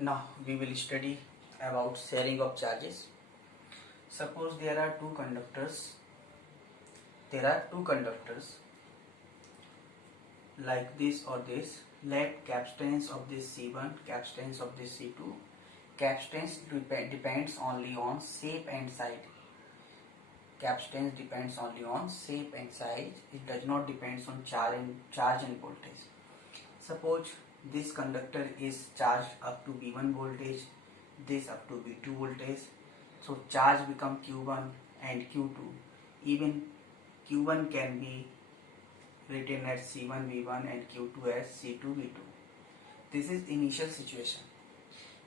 Now we will study about sharing of charges. Suppose there are two conductors. Like this or this. Let capacitance of this C1, capacitance of this C2. Capacitance depends only on shape and size. Capacitance depends only on shape and size. It does not depend on charge and voltage. Suppose this conductor is charged up to V1 voltage, this up to V2 voltage. So charge become Q1 and Q2. Even Q1 can be written as C1 V1 and Q2 as C2 V2. This is initial situation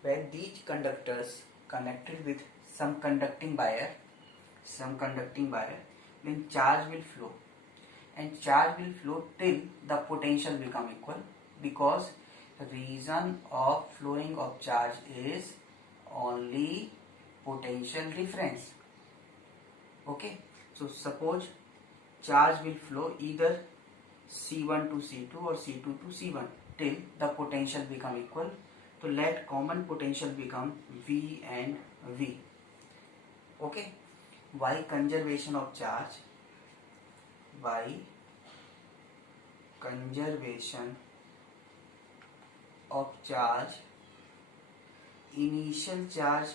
where these conductors connected with some conducting wire, then charge will flow, and charge will flow till the potential become equal, because the reason of flowing of charge is only potential difference. Okay, so suppose charge will flow either C1 to C2 or C2 to C1 till the potential become equal. So let common potential become V and V. Okay, why conservation of charge? Why conservation of charge? Initial charge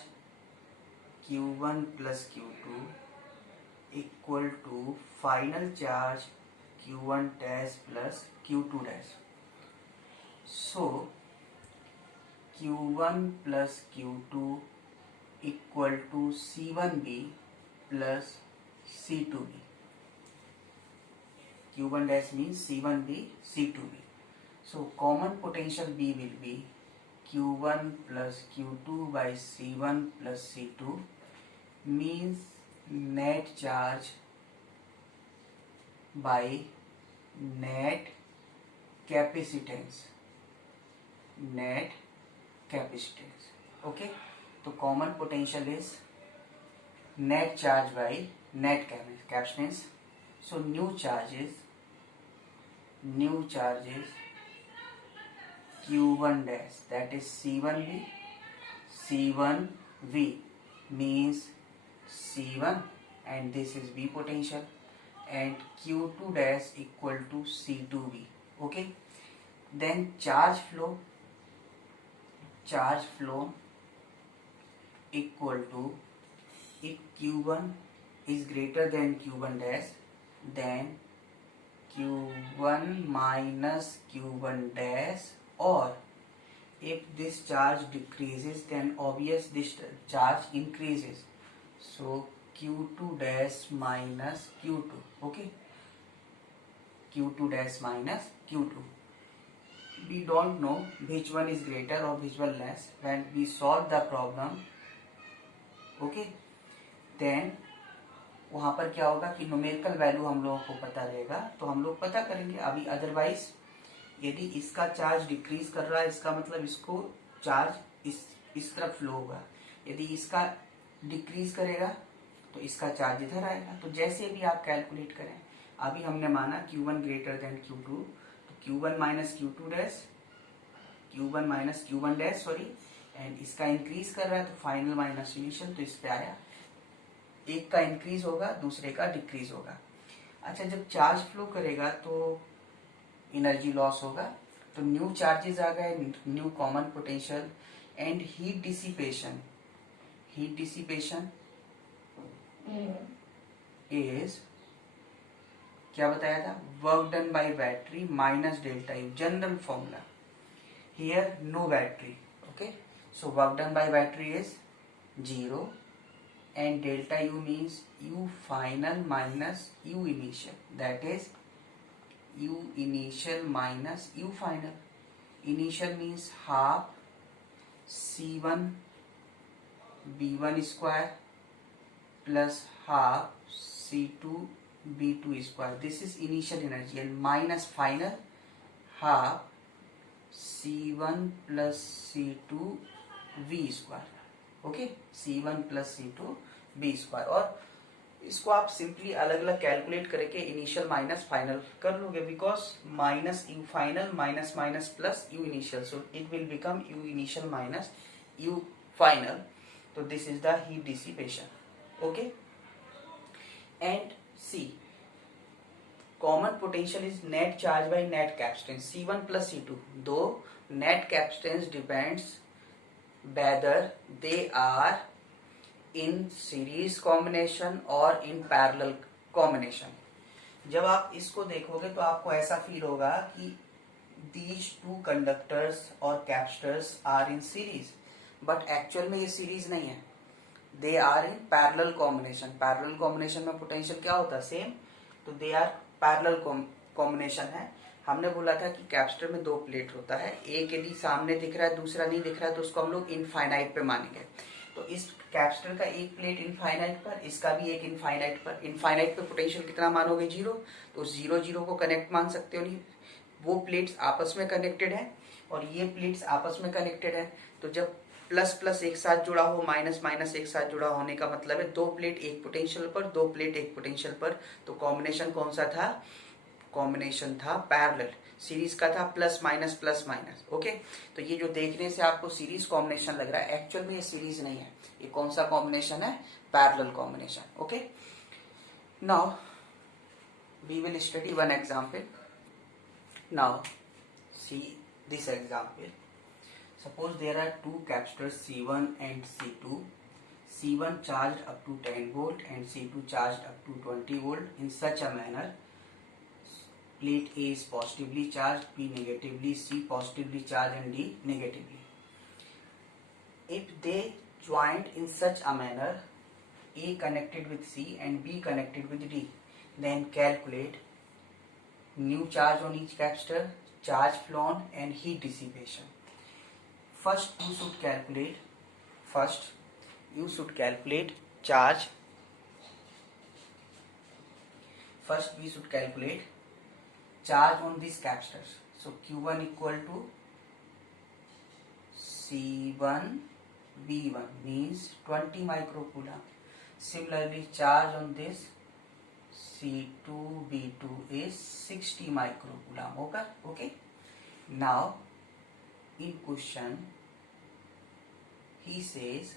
Q1 plus Q2 equal to final charge Q1 dash plus Q2 dash. So Q1 plus Q2 equal to C1B plus C2B. Q1 dash means C1B, C2B. So common potential B will be Q1 plus Q2 by C1 plus C2, means net charge by net capacitance. Okay, so common potential is net charge by net capacitance. So new charges Q1 dash, that is C1V means C1 and this is V potential, and Q2 dash equal to C2V. Okay, then charge flow equal to, if Q1 is greater than Q1 dash, then Q1 minus Q1 dash, or if this charge decreases then obvious this charge increases. So Q2 dash minus Q2. Okay, Q2 dash minus Q2. We don't know which one is greater or which one less when we solve the problem. Okay, then वहाँ पर क्या होगा कि numerical value हम लोगों को पता रहेगा तो हम लोग पता करेंगे. अभी अदरवाइज यदि इसका चार्ज डिक्रीज कर रहा है, इसका मतलब इसको चार्ज इस तरफ फ्लो होगा. यदि इसका डिक्रीज करेगा तो इसका चार्ज इधर आएगा. तो जैसे भी आप कैलकुलेट करें, अभी हमने माना Q1 ग्रेटर देन Q2, तो Q1 minus Q2 dash, Q1 minus Q1 dash sorry, and इसका इंक्रीज कर रहा है तो फाइनल माइनस इनिशियल, तो इस पे आया. एक का इंक्रीज होगा, दूसरे का डिक्रीज होगा. अच्छा, जब चार्ज फ्लो करेगा तो एनर्जी लॉस होगा. तो न्यू चार्जेस आ गए, new common potential, and heat dissipation is क्या बताया था, work done by battery minus delta U, general formula. Here no battery. Okay, so work done by battery is 0 and delta U means U final minus U initial, that is U initial minus U final. Initial means half C1 B1 square plus half C2 B2 square. This is initial energy, and minus final half C1 plus C2 V square. Okay, C1 plus C2 B square, और इसको आप simply अलग अलग calculate करके initial minus final कर लोगे, because minus U final minus minus plus U initial, so it will become U initial minus U final. तो this is the heat dissipation. Okay, and C common potential is net charge by net capacitance C1 plus C2. Though net capacitance depends whether they are in series combination or in parallel combination. जब आप इसको देखोगे तो आपको ऐसा feel होगा कि these two conductors or capacitors are in series, but actual में ये series नहीं है. They are in parallel combination. Parallel combination में potential क्या होता है? Same. तो they are पैरेलल कॉम्बिनेशन है. हमने बोला था कि कैपेसिटर में दो प्लेट होता है, एक यदि सामने दिख रहा है दूसरा नहीं दिख रहा है तो उसको हम लोग इनफाइनाइट पे मानेंगे. तो इस कैपेसिटर का एक प्लेट इनफाइनाइट पर, इसका भी एक इनफाइनाइट पर. इनफाइनाइट पे पोटेंशियल कितना मानोगे? 0. तो 0 0 को कनेक्ट मान सकते हो नहीं, वो प्लेट्स आपस में कनेक्टेड है और ये प्लेट्स आपस में कनेक्टेड है. तो जब प्लस प्लस एक साथ जुड़ा हो, माइनस माइनस एक साथ जुड़ा होने का मतलब है दो प्लेट एक पोटेंशियल पर, दो प्लेट एक पोटेंशियल पर. तो कॉम्बिनेशन कौन सा था? कॉम्बिनेशन था पैरेलल. सीरीज का था plus minus plus minus. Okay, तो ये जो देखने से आपको सीरीज कॉम्बिनेशन लग रहा है, एक्चुअल में ये सीरीज नहीं है. ये कौन सा कॉम्बिनेशन है? Parallel combination. Okay, now we will study one example. Now see this example. Suppose there are two capacitors C1 and C2. C1 charged up to 10 volt and C2 charged up to 20 volt in such a manner. Plate A is positively charged, B negatively, C positively charged and D negatively. If they joined in such a manner, A connected with C and B connected with D, then calculate new charge on each capacitor, charge flown and heat dissipation. First you should calculate charge. First we should calculate charge on these capacitors. So Q1 equal to C1 V1 means 20 microcoulomb. Similarly, charge on this C2 V2 is 60 microcoulomb. Okay. Now in question he says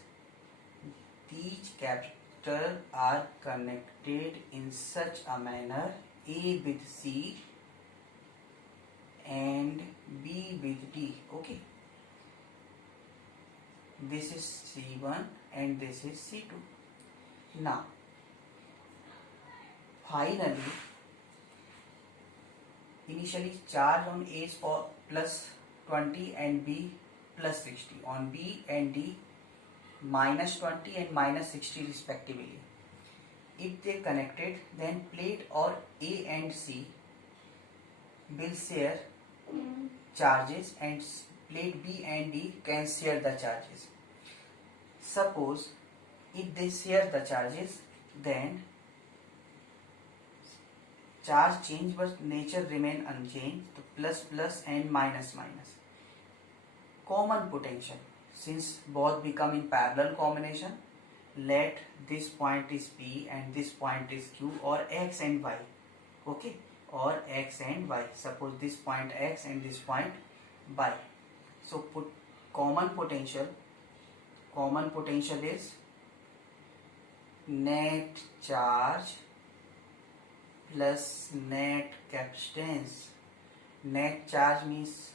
these capacitors are connected in such a manner, A with C and B with D. Okay, this is C1 and this is C2. Now finally initially charge on A is plus 20 and B plus 60. On B and D minus 20 and minus 60 respectively. If they connected, then plate or A and C will share charges and plate B and D can share the charges. Suppose if they share the charges, then charge change but nature remain unchanged. So plus plus and minus minus. Common potential, since both become in parallel combination, let this point is P and this point is Q, or X and Y. Okay, or X and Y. Suppose this point X and this point Y. So put common potential is net charge plus net capacitance. Net charge means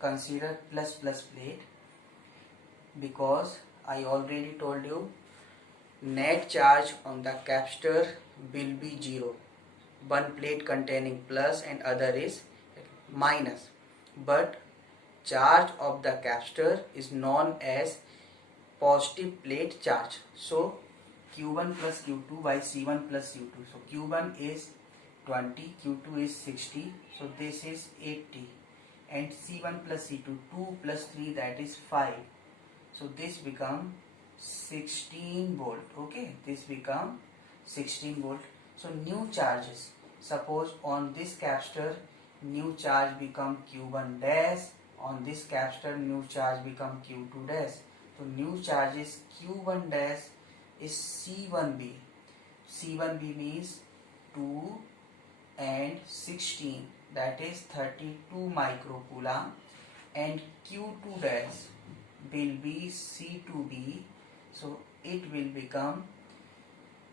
consider plus plus plate, because I already told you net charge on the capacitor will be 0. One plate containing plus and other is minus, but charge of the capacitor is known as positive plate charge. So Q1 plus Q2 by C1 plus C2. So Q1 is 20, Q2 is 60, so this is 80. And C1 plus C2, 2 plus 3, that is 5. So this become 16 volt. Okay, this become 16 volt. So new charges, suppose on this capacitor new charge become Q1 dash, on this capacitor new charge become Q2 dash. So new charge is Q1 dash is C1B. C1b means 2 and 16, that is 32 microcoulomb, and Q2 dash will be C2b, so it will become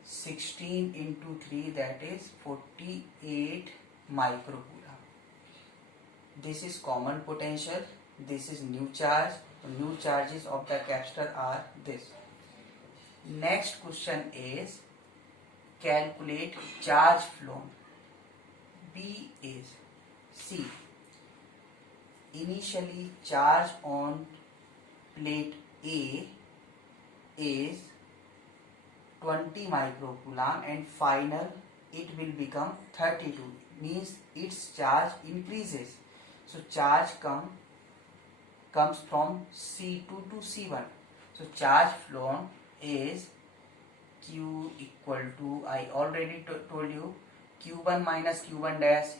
16 into 3, that is 48 microcoulomb. This is common potential, this is new charge. The new charges of the capacitor are this. Next question is calculate charge flow. B is C. Initially charge on plate A is 20 microcoulomb and final it will become 32, means its charge increases. So charge comes from C2 to C1. So charge flow is Q equal to, I already told you, Q1 minus Q1 dash,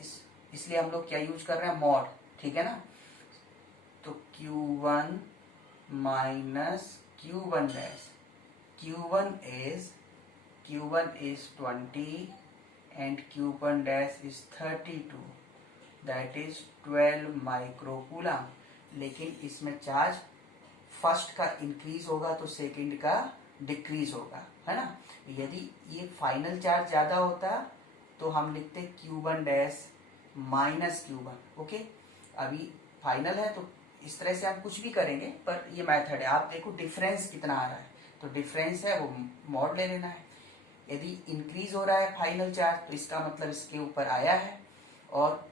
इसलिए हम लोग क्या use कर रहे हैं, mod, ठीक है ना. तो Q1 minus Q1 dash, Q1 is 20 and Q1 dash is 32, that is 12 microcoulomb. लेकिन इसमें चार्ज फर्स्ट का इंक्रीज होगा तो सेकंड का डिक्रीज होगा, है ना. यदि ये फाइनल चार्ज ज्यादा होता तो हम लिखते Q1 dash minus Q1. Okay, अभी फाइनल है तो इस तरह से आप कुछ भी करेंगे, पर ये मेथड है. आप देखो डिफरेंस कितना आ रहा है, तो डिफरेंस है वो मॉड ले लेना है. यदि इंक्रीज हो रहा है फाइनल चार्ज तो इसका मतलब इसके ऊपर आया है, और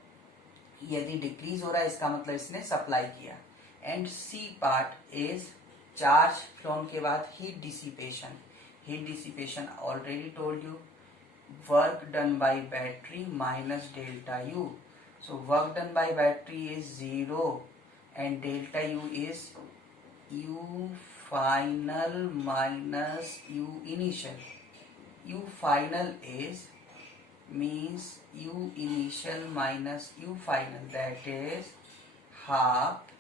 यदि डिक्रीज हो रहा है इसका मतलब इसने सप्लाई किया. And C part is charge flown के बाद heat dissipation. Heat dissipation already told you, work done by battery minus delta U. So work done by battery is 0 and delta U is U final minus U initial. U final is means u initial minus u final, that is half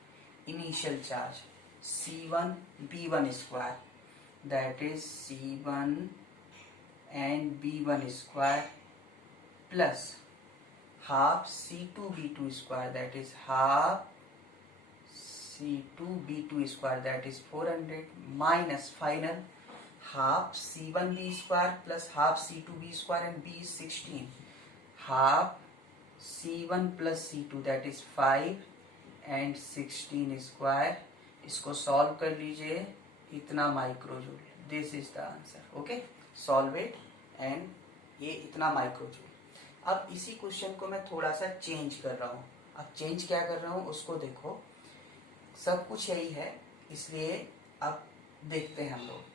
initial charge C1 B1 square, that is C1 and B1 square plus half C2 B2 square, that is half C2 B2 square, that is 400, minus final half C1 B square plus half C2 B square, and B is 16. Half C1 plus C2, that is 5 and 16 square. इसको solve कर लीजिए, इतना माइक्रोजूल. This is the answer. Okay, solve it and ये इतना माइक्रोजूल. अब इसी question को मैं थोड़ा सा चेंज कर रहा हूँ. अब चेंज क्या कर रहा हूँ उसको देखो. सब कुछ यही है, इसलिए अब देखते हैं हम लोग.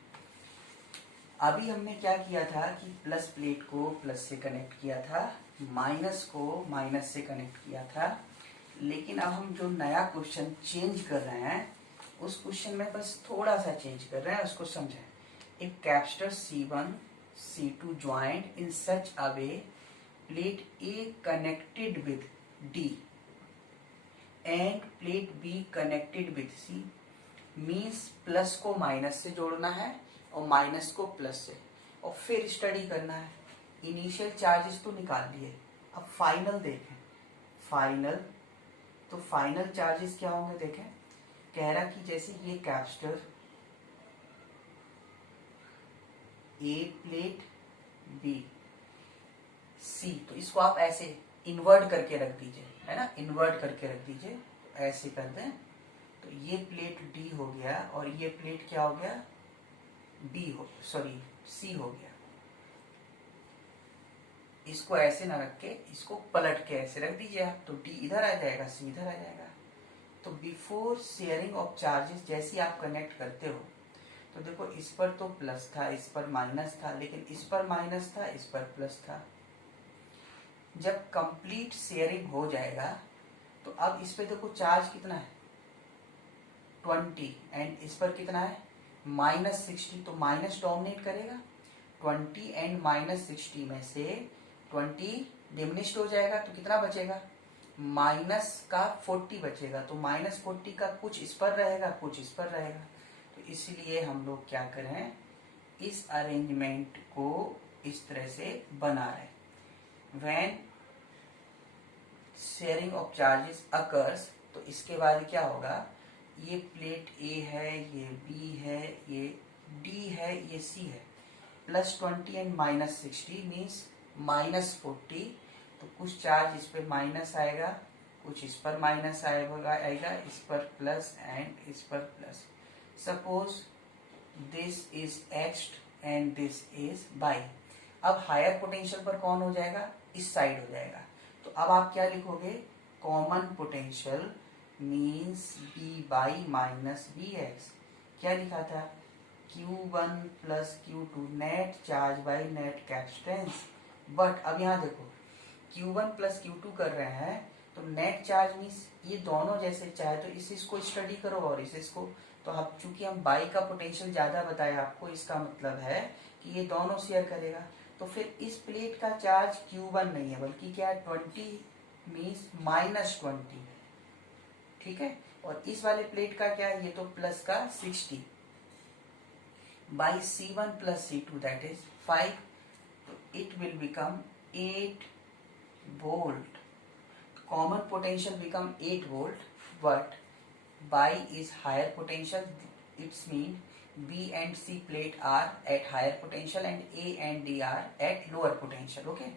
अभी हमने क्या किया था कि प्लस प्लेट को प्लस से कनेक्ट किया था, माइनस को माइनस से कनेक्ट किया था. लेकिन अब हम जो नया क्वेश्चन चेंज कर रहे हैं उस क्वेश्चन में बस थोड़ा सा चेंज कर रहे हैं, उसको समझें. एक capacitor C1 C2 joint in such a way plate A connected with D end plate B connected with C, means plus को माइनस से जोड़ना है और माइनस को प्लस से, और फिर स्टडी करना है. इनिशियल चार्जेस तो निकाल दिए, अब फाइनल देखें. फाइनल, तो फाइनल चार्जेस क्या होंगे देखें. कह रहा कि जैसे ये capacitor A plate B C, तो इसको आप ऐसे इन्वर्ट करके रख दीजिए, है ना. इन्वर्ट करके रख दीजिए, ऐसे कर दें तो ये प्लेट D हो गया और ये प्लेट क्या हो गया, C हो गया. इसको ऐसे ना रख के इसको पलट के ऐसे रख दीजिए आप, तो D इधर आ जाएगा, C इधर आ जाएगा. तो बिफोर शेयरिंग ऑफ चार्जेस जैसे आप कनेक्ट करते हो तो देखो इस पर तो प्लस था, इस पर माइनस था, लेकिन इस पर माइनस था, इस पर प्लस था. जब कंप्लीट शेयरिंग हो जाएगा तो अब इस पे देखो चार्ज कितना है 20 एंड इस पर कितना है -60, तो माइनस डोमिनेट करेगा. 20 एंड -60 में से 20 डिमिनिश्ड हो जाएगा तो कितना बचेगा, माइनस का 40 बचेगा. तो -40 का कुछ इस पर रहेगा, कुछ इस पर रहेगा. तो इसलिए हम लोग क्या करें, इस अरेंजमेंट को इस तरह से बना रहे हैं. When sharing of charges occurs, तो इसके बाद क्या होगा, ये प्लेट ए है, ये बी है, ये डी है, ये सी है. +20 एंड -60 मीन्स -40. तो कुछ चार्ज इस पर माइनस आएगा, कुछ इस पर माइनस आएगा, इस पर प्लस एंड इस पर plus. Suppose this is x and this is by. अब हायर पोटेंशियल पर कौन हो जाएगा, इस साइड हो जाएगा. तो अब आप क्या लिखोगे, common potential means B by minus B X. क्या लिखा था, Q1 plus Q2 net charge by net capacitance. But अब यहाँ देखो, Q1 प्लस Q2 कर रहे हैं, तो नेट चार्ज मीन्स ये दोनों जैसे चाहे तो इसको स्टडी करो और इसको. तो अब चूंकि हम बाई का पोटेंशियल ज्यादा बताया आपको, इसका मतलब है कि ये दोनों शेयर करेगा. तो फिर इस प्लेट का चार्ज Q1 नहीं है, बल्कि क्या है, 20 मीन्स -20. ठीक है. और इस वाले प्लेट का क्या है, ये तो प्लस का 60 by C1 plus C2 that is 5. तो it will become 8 volt. Common potential become 8 volt, but by is higher potential. It's mean B and C plate are at higher potential and A and D are at lower potential. Okay.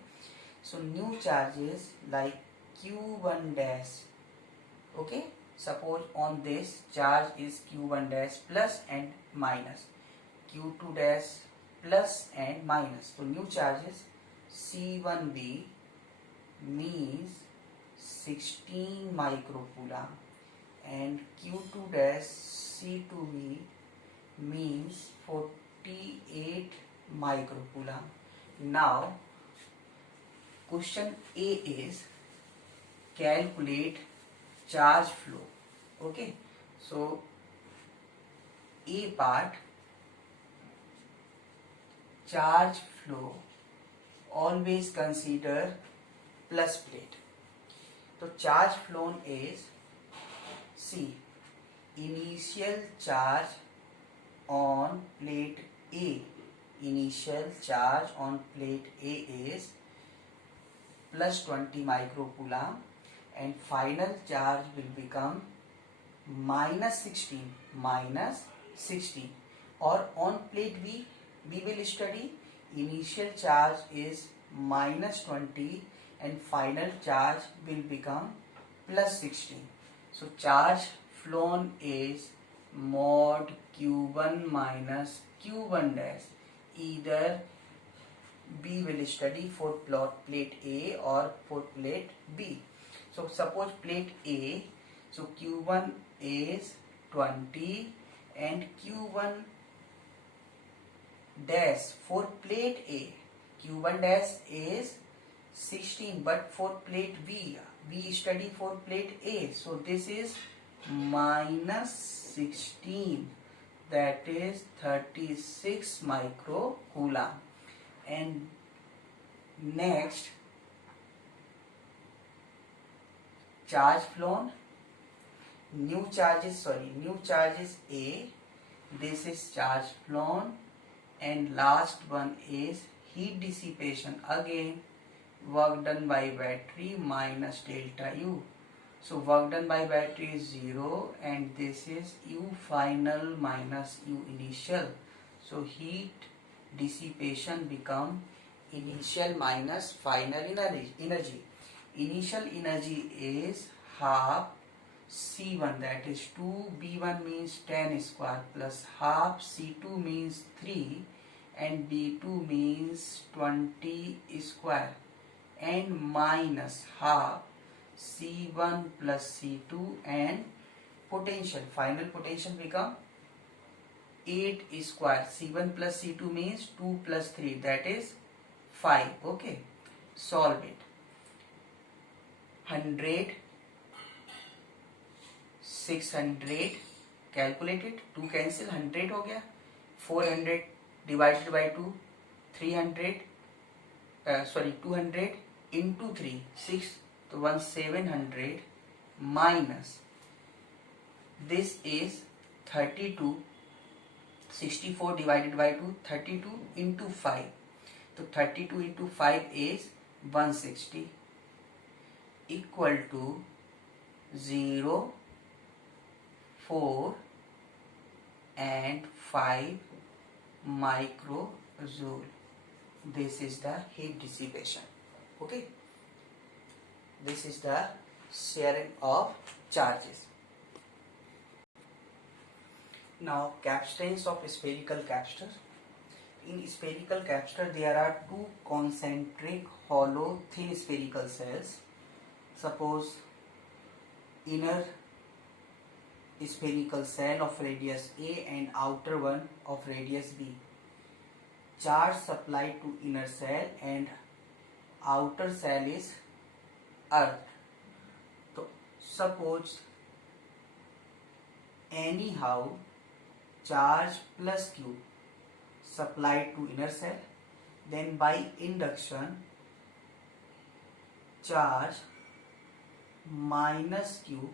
So new charges like Q1 dash. Okay. Suppose on this charge is Q1 dash plus and minus, Q2 dash plus and minus. So new charges C1B means 16 microcoulomb and Q2 dash C2B means 48 microcoulomb. Now question A is calculate charge flow. Okay, so A part, charge flow, always consider plus plate. तो charge flown is, see, initial charge on plate A. Initial charge on plate A is +20 microcoulomb and final charge will become -16. Or on plate B, we will study initial charge is -20 and final charge will become +16. So charge flown is mod Q1 minus Q1 dash. Either B will study for plate A or for plate B. So suppose plate A, so Q1 is 20 and Q1 dash for plate A, Q1 dash is 16, but for plate B, we study for plate A, so this is -16, that is 36 microcoulomb. And next, charge flown, new charges A, this is charge flown, and last one is heat dissipation. Again, work done by battery minus delta U. So work done by battery is 0 and this is U final minus U initial. So heat dissipation become initial minus final energy. Initial energy is half C1, that is 2, B1 means 10 square plus half C2 means 3 and B2 means 20 square and minus half C1 plus C2 and potential, final potential become 8 square. C1 plus C2 means 2 plus 3, that is 5. Okay, solve it. 100, 600, calculate it. 2 cancel, 100 हो गया. 400 divided by 2, 300, 200 into 3, 6, तो 1700 minus, this is 32, 64 divided by 2, 32 into 5, तो तो 32 into 5 is 160 equal to 0, 4 and 5 microjoule. This is the heat dissipation. Okay, this is the sharing of charges. Now capstans of spherical capstar. In spherical capstar there are two concentric hollow thin spherical cells. Suppose inner spherical cell of radius A and outer one of radius B. Charge supplied to inner cell and outer cell is earth. So suppose anyhow charge plus Q supplied to inner cell, then by induction charge minus Q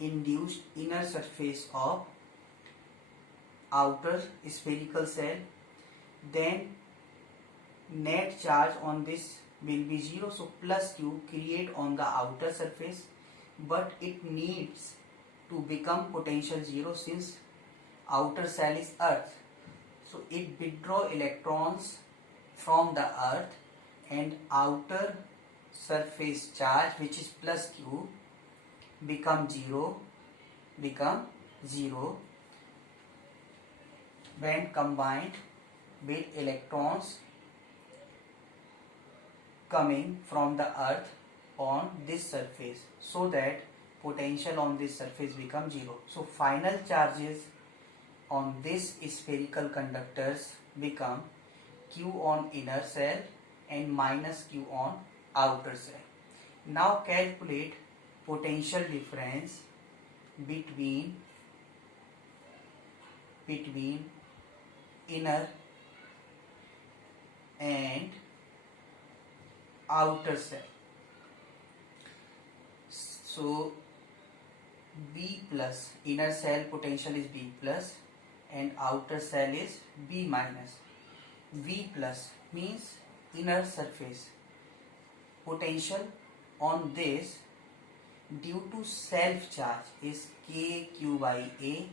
induced inner surface of outer spherical cell, then net charge on this will be 0, so plus Q create on the outer surface, but it needs to become potential 0 since outer cell is earth. So it withdraw electrons from the earth and outer surface charge, which is plus Q, become 0 when combined with electrons coming from the earth on this surface, so that potential on this surface become 0. So final charges on this spherical conductors become Q on inner cell and minus Q on outer cell. Now calculate potential difference between inner and outer cell. So B plus, inner cell potential is B plus and outer cell is B minus. V plus means inner surface potential on this due to self charge is KQ by A,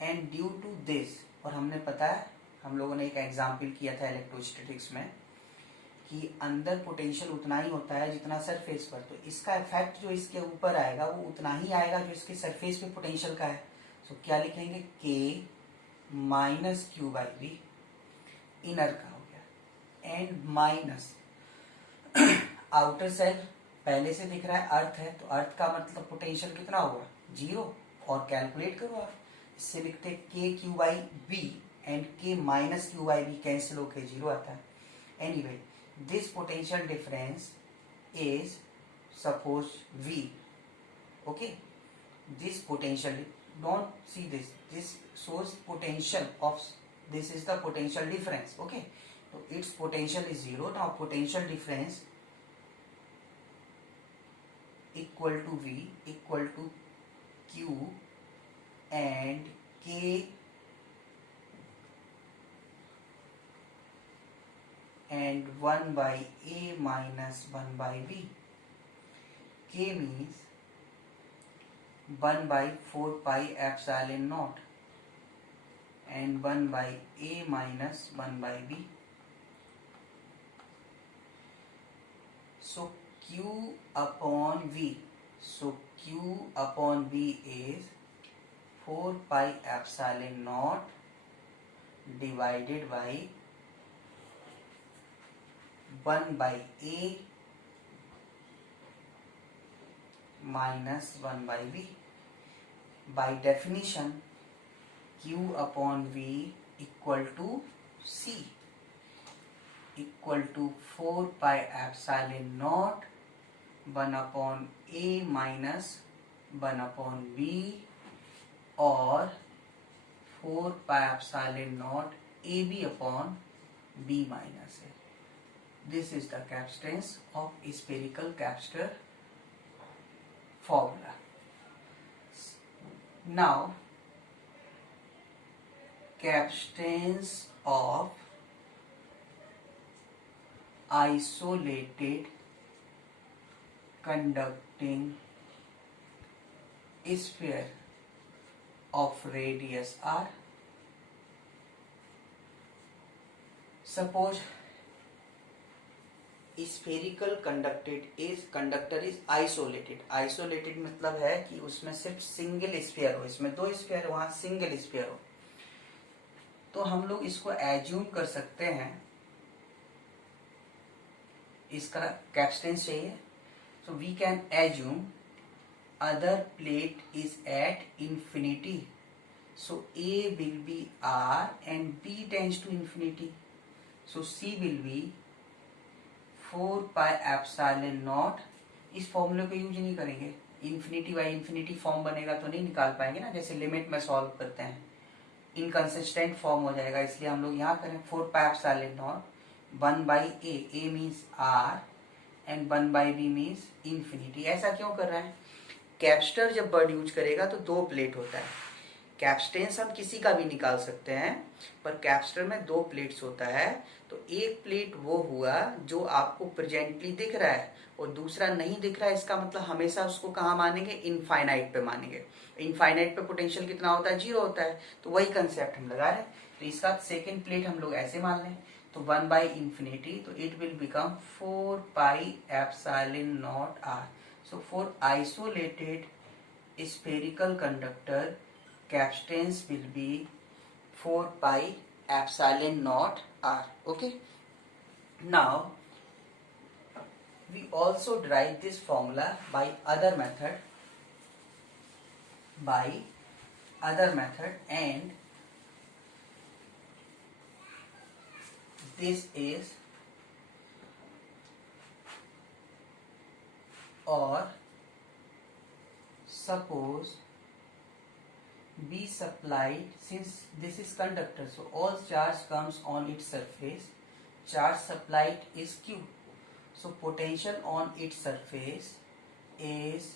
and due to this, और हमने पता है, हम लोगों ने एक example किया था इलेक्ट्रोस्टैटिक्स में कि अंदर पोटेंशियल उतना ही होता है जितना सरफेस पर, तो इसका इफेक्ट जो इसके ऊपर आएगा वो उतना ही आएगा जो इसके सरफेस पे पोटेंशियल का है. तो क्या लिखेंगे, K minus Q by B inner का हो गया, एंड माइनस आउटर सेल पहले से दिख रहा है अर्थ है, तो अर्थ का मतलब पोटेंशियल कितना होगा, 0, और कैलकुलेट करो आप, इससे लिखते के Q by B and K minus Q by B cancel होकर 0 आता है. Anyway this potential difference is suppose V. Okay, this potential, don't see this shows potential of, this is the potential difference. Okay, so its potential is 0. Now potential difference equal to V equal to Q and K and 1 by A minus 1 by B. K means 1 by 4 pi epsilon naught and 1 by A minus 1 by B. So Q upon V. So Q upon V is 4 pi epsilon naught divided by 1 by A minus 1 by V. By definition, Q upon V equal to C equal to 4 pi epsilon naught 1 upon A minus 1 upon B, or 4 pi epsilon naught AB upon B minus A. This is the capstans of spherical capstar formula. Now capstans of isolated conducting sphere of radius r. Suppose spherical conductor is isolated. Isolated मतलब है कि उसमें सिर्फ single sphere हो, इसमें दो sphere, वहां single sphere हो. तो हम लोग इसको एज्यूम कर सकते हैं, इसका कैपेसिटेंस चाहिए. So we can assume other plate is at infinity. So A will be R and B tends to infinity. So C will be 4 pi epsilon naught. इस फॉर्मूले को यूज नहीं करेंगे, इंफिनिटी बाई इंफिनिटी फॉर्म बनेगा तो नहीं निकाल पाएंगे ना, जैसे लिमिट में सॉल्व करते हैं, इनकंसिस्टेंट फॉर्म हो जाएगा. इसलिए हम लोग यहाँ करें 4 pi epsilon naught 1 by A means R and 1 by B means infinity. ऐसा क्यों कर रहे हैं? कैपेसिटर जब वर्ड यूज करेगा तो दो प्लेट होता है. कैपेसिटेंस हम किसी का भी निकाल सकते हैं, पर कैपेसिटर में दो प्लेट्स होता है. तो एक प्लेट वो हुआ जो आपको प्रेजेंटली दिख रहा है और दूसरा नहीं दिख रहा है. इसका मतलब हमेशा उसको कहाँ मानेंगे? इनफाइनाइट पे मानेंगे. इनफाइनाइट पे पोटेंशियल कितना होता है? 0 होता है. तो वही कंसेप्ट हम लगा रहे हैं. तो इसका सेकेंड प्लेट हम लोग ऐसे मान लें, तो 1 बाई इंफिनिटी, तो it will become 4 pi epsilon naught R. So for isolated spherical conductor capacitance will be 4 pi epsilon naught r. Okay, now we also derive this formula by other method, and this is, or suppose be supplied, since this is conductor, so all charge comes on its surface. Charge supplied is q. So potential on its surface is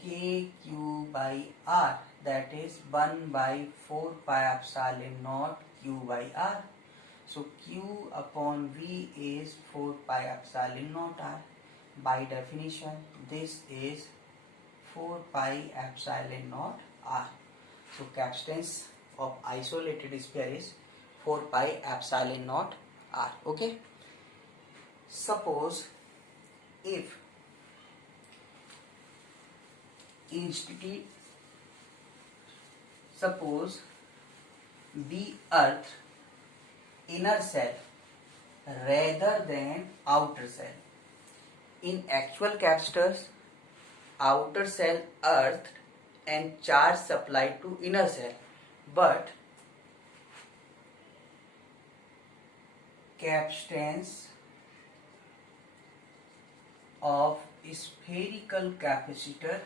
kq by r, that is 1 by 4 pi epsilon naught q by r. So q upon v is 4 pi epsilon naught r. By definition, this is 4 pi epsilon naught r. So capacitance of isolated sphere is 4 pi epsilon naught r. Okay. Suppose if the earth inner cell rather than outer cell. In actual capacitors, outer cell earth and charge supplied to inner cell, but capacitance of spherical capacitor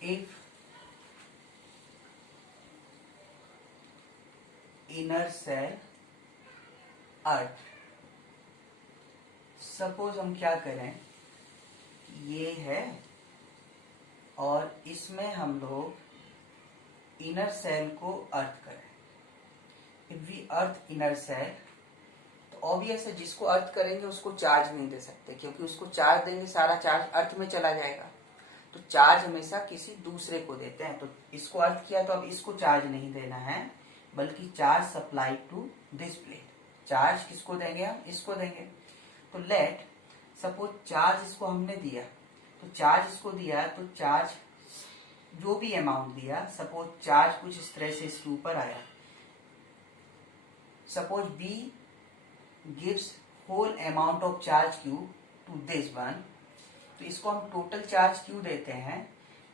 if inner cell earth. Suppose हम क्या करें, ये है और इसमें हम लोग inner cell को अर्थ करें. If we earth inner shell, तो ऑब्वियस है जिसको अर्थ करेंगे उसको चार्ज नहीं दे सकते, क्योंकि उसको चार्ज देंगे सारा चार्ज अर्थ में चला जाएगा. तो चार्ज हमेशा किसी दूसरे को देते हैं. तो इसको अर्थ किया तो अब इसको चार्ज नहीं देना है, बल्कि charge supply to this plate. Charge किसको देंगे? हम इसको देंगे. तो लेट सपोज चार्ज इसको हमने दिया, तो चार्ज इसको दिया, तो चार्ज जो भी अमाउंट दिया, सपोज चार्ज कुछ इस तरह से इसके ऊपर आया. Suppose B gives whole amount of charge Q to this one. तो इसको हम टोटल चार्ज क्यू देते हैं.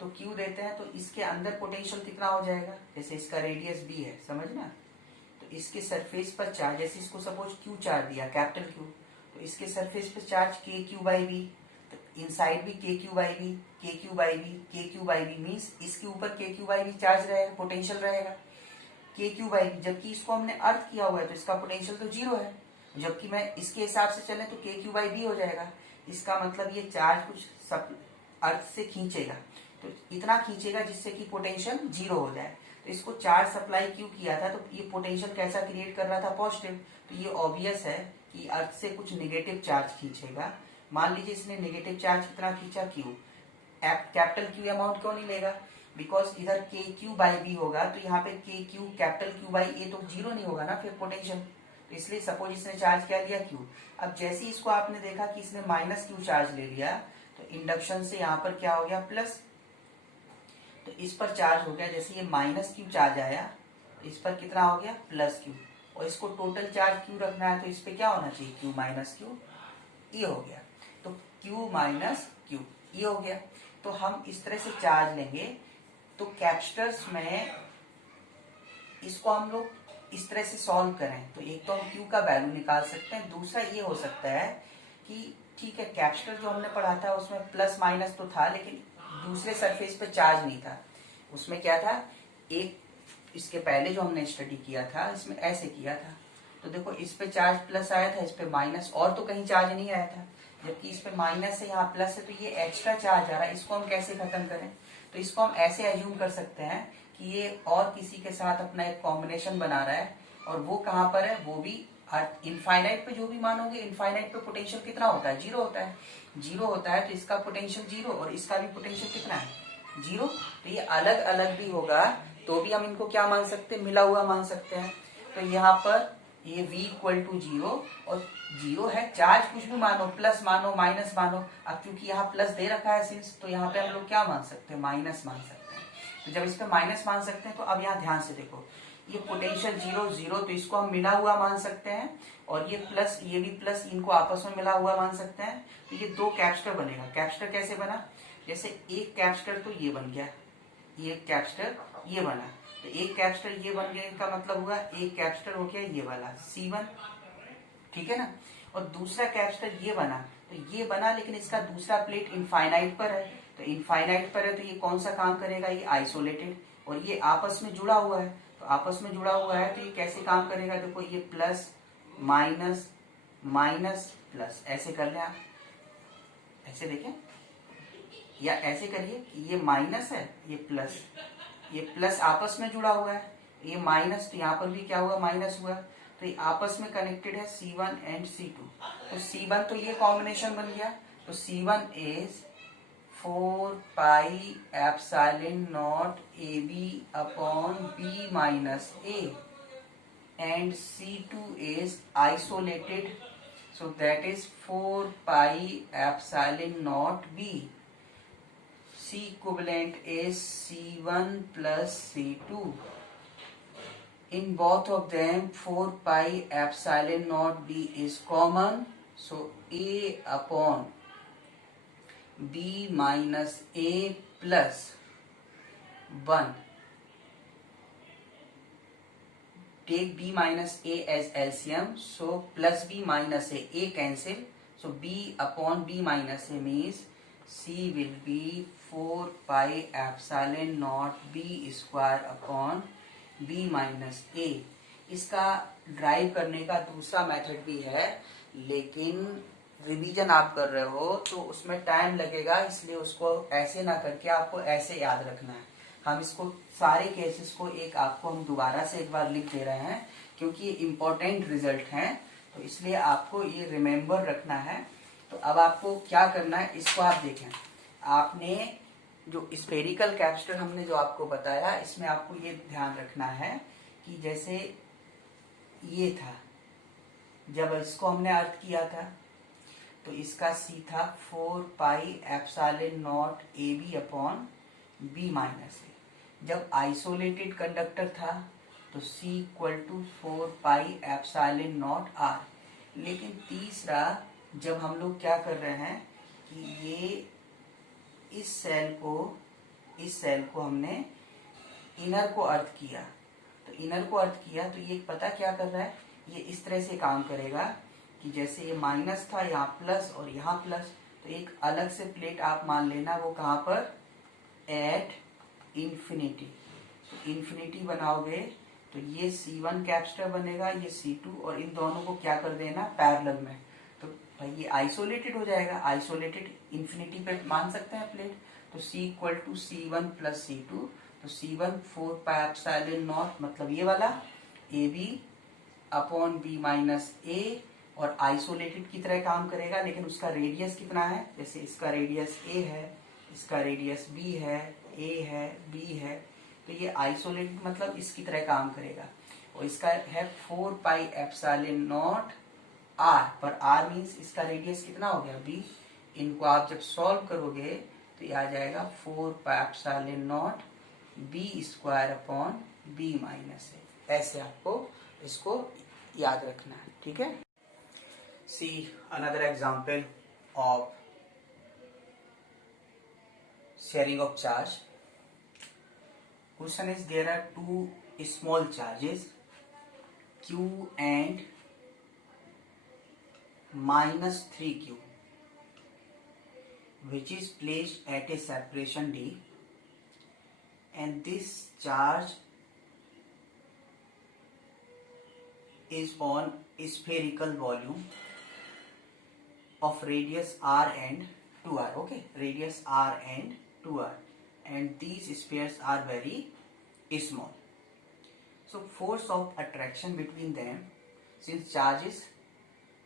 तो क्यू देते हैं तो इसके अंदर पोटेंशियल कितना हो जाएगा? जैसे इसका रेडियस बी है, समझना. तो इसके सरफेस पर चार्ज, जैसे इसको सपोज क्यू चार्ज दिया, कैपिटल क्यू, तो इसके सरफेस पर चार्ज के क्यू बाई बी. तो इनसाइड भी के क्यू बाई बी, के क्यू बाई बी, के क्यू बाई बी मीन्स इसके ऊपर के क्यू बाई बी चार्ज रहेगा, पोटेंशियल रहेगा के क्यू बाई बी. जबकि इसको हमने अर्थ किया हुआ है तो इसका पोटेंशियल तो 0 है. जबकि मैं इसके हिसाब से चले तो के क्यू बाई बी हो जाएगा. इसका मतलब ये चार्ज कुछ सब अर्थ से खींचेगा, तो इतना खींचेगा जिससे कि पोटेंशियल 0 हो जाए. तो इसको चार्ज सप्लाई क्यों किया था, तो ये पोटेंशियल कैसा क्रिएट कर रहा था, पॉजिटिव। तो ये ऑब्वियस है कि अर्थ से कुछ नेगेटिव चार्ज खींचेगा। मान लीजिए इसने नेगेटिव चार्ज कितना खींचा, क्यू। कैपिटल क्यू अमाउंट क्यों नहीं लेगा, बिकॉज इधर के क्यू बाई बी होगा, तो यहाँ पे के क्यू कैपिटल क्यू बाई ए तो जीरो नहीं होगा ना फिर पोटेंशियल। तो इसलिए सपोज इसने चार्ज क्या लिया, क्यू। अब जैसे ही इसको आपने देखा कि इसने माइनस क्यू चार्ज ले लिया, तो इंडक्शन से यहाँ पर क्या हो गया, प्लस। तो इस पर चार्ज हो गया, जैसे ये माइनस क्यू चार्ज आया, तो इस पर कितना हो गया, प्लस क्यू। और इसको टोटल चार्ज क्यू रखना है, तो इस पे क्या होना चाहिए, क्यू माइनस क्यू, ये हो गया। तो क्यू माइनस क्यू ये हो गया। तो हम इस तरह से चार्ज लेंगे, तो कैपेसिटर्स में इसको हम लोग इस तरह से सॉल्व करें, तो एक तो हम क्यू का वैल्यू निकाल सकते हैं, दूसरा ये हो सकता है कि ठीक है कैपेसिटर जो हमने पढ़ा था उसमें प्लस माइनस तो था, लेकिन दूसरे सरफेस पे चार्ज नहीं था। उसमें क्या था, एक इसके पहले जो हमने स्टडी किया था इसमें ऐसे किया था, तो देखो इस पे चार्ज प्लस आया था, इस पे माइनस, और तो कहीं चार्ज नहीं आया था। जबकि इस पे माइनस है, यहाँ प्लस है, तो ये एक्स्ट्रा चार्ज आ रहा है, इसको हम कैसे खत्म करें। तो इसको हम ऐसे एज्यूम कर सकते हैं कि ये और किसी के साथ अपना एक कॉम्बिनेशन बना रहा है, और वो कहाँ पर है, वो भी इनफाइनाइट पे जो भी मानोगे, इनफाइनाइट पे पोटेंशियल कितना होता है, जीरो होता है। जीरो होता है तो इसका पोटेंशियल जीरो, और इसका भी पोटेंशियल कितना है, जीरो। तो ये अलग अलग भी होगा तो भी हम इनको क्या मान सकते हैं, मिला हुआ मान सकते हैं। तो यहाँ पर ये v इक्वल टू जीरो, और जीरो है, चार्ज कुछ भी मानो, प्लस मानो माइनस मानो। अब क्योंकि यहाँ प्लस दे रखा है सिंस, तो यहाँ पे हम लोग क्या मान सकते हैं, माइनस मान सकते हैं। तो जब इस पे माइनस मान सकते हैं, तो अब यहाँ ध्यान से देखो, ये पोटेंशियल जीरो जीरो, तो इसको हम मिला हुआ मान सकते हैं, और ये प्लस, ये भी प्लस, इनको आपस में मिला हुआ मान सकते हैं। तो ये दो कैपेसिटर बनेगा। कैपेसिटर कैसे बना, जैसे एक कैपेसिटर तो ये बन गया, ये कैपेसिटर ये बना, तो एक कैपेसिटर ये बन गया का मतलब हुआ एक कैपेसिटर हो गया ये वाला C1, ठीक है ना। और दूसरा कैपेसिटर ये बना, तो ये बना, लेकिन इसका दूसरा प्लेट इनफाइनाइट पर है, तो इनफाइनाइट पर है तो ये कौन सा काम करेगा, ये आइसोलेटेड, और ये आपस में जुड़ा हुआ है। तो आपस में जुड़ा हुआ है तो ये कैसे काम करेगा, देखो ये प्लस माइनस माइनस प्लस, ऐसे कर ले आप, ऐसे देखें, या ऐसे करिए कि ये माइनस है, ये प्लस आपस में जुड़ा हुआ है, ये माइनस, तो यहाँ पर भी क्या हुआ, माइनस हुआ। तो ये आपस में कनेक्टेड है C1 एंड C2। तो C1 तो ये कॉम्बिनेशन बन गया, तो C1 is 4 pi epsilon naught AB upon B minus A, and C2 is isolated, so that is 4 pi epsilon naught B. C equivalent is C1 plus C2. In both of them 4 pi epsilon naught B is common, so A upon B minus A plus 1. Take B minus A as LCM, so plus B minus A cancel, so B upon B minus A means C will be 4 pi epsilon naught B square upon B minus A. इसका drive करने का दूसरा method भी है, लेकिन revision आप कर रहे हो तो उसमें टाइम लगेगा, इसलिए उसको ऐसे ना करके आपको ऐसे याद रखना है। हम इसको सारे केसेस को एक आपको हम दोबारा से एक बार लिख दे रहे हैं, क्योंकि ये इम्पोर्टेंट रिजल्ट हैं, तो इसलिए आपको ये रिमेम्बर रखना है। तो अब आपको क्या करना है, इसको आप देखें, आपने जो स्फेरिकल कैपेसिटर हमने जो आपको बताया, इसमें आपको ये ध्यान रखना है कि जैसे ये था, जब इसको हमने अर्थ किया था तो इसका C था 4 pi epsilon naught AB upon B minus A। जब आइसोलेटेड कंडक्टर था तो C equal to 4 pi epsilon naught R। लेकिन तीसरा, जब हम लोग क्या कर रहे हैं कि ये इस सेल को हमने इनर को अर्थ किया, तो इनर को अर्थ किया तो ये पता क्या कर रहा है, ये इस तरह से काम करेगा कि जैसे ये माइनस था, यहाँ प्लस और यहाँ प्लस, तो एक अलग से प्लेट आप मान लेना, वो कहाँ पर, एट इन्फिनिटी। तो इन्फिनिटी बनाओगे तो ये C1 कैपेसिटर बनेगा, ये C2, और इन दोनों को क्या कर देना, पैरेलल में। तो भाई ये आइसोलेटेड हो जाएगा, आइसोलेटेड इन्फिनिटी पे मान सकते हैं प्लेट, तो C equal to C1 plus C2, तो C1 4 पाई एप्सिलॉन नॉट मतलब ये वाला AB upon B minus A, और आइसोलेटेड की तरह काम करेगा, लेकिन उसका रेडियस कितना है, जैसे इसका रेडियस A है, इसका रेडियस B है, A है, B है, तो ये आइसोलेटेड मतलब इसकी तरह काम करेगा। और इसका है 4 पाई एप्सिलॉन नॉट R, पर R मीन्स इसका रेडियस कितना हो गया B। इनको आप जब सॉल्व करोगे तो ये आ जाएगा 4 pi epsilon not B square upon B minus A। ऐसे आपको इसको याद रखना है, ठीक है। See another example of sharing of charge. Question is, there are two small charges Q and minus 3Q, which is placed at a separation D, and this charge is on spherical volume of radius r and 2r. Okay, radius r and 2r, and these spheres are very small. So force of attraction between them, since charges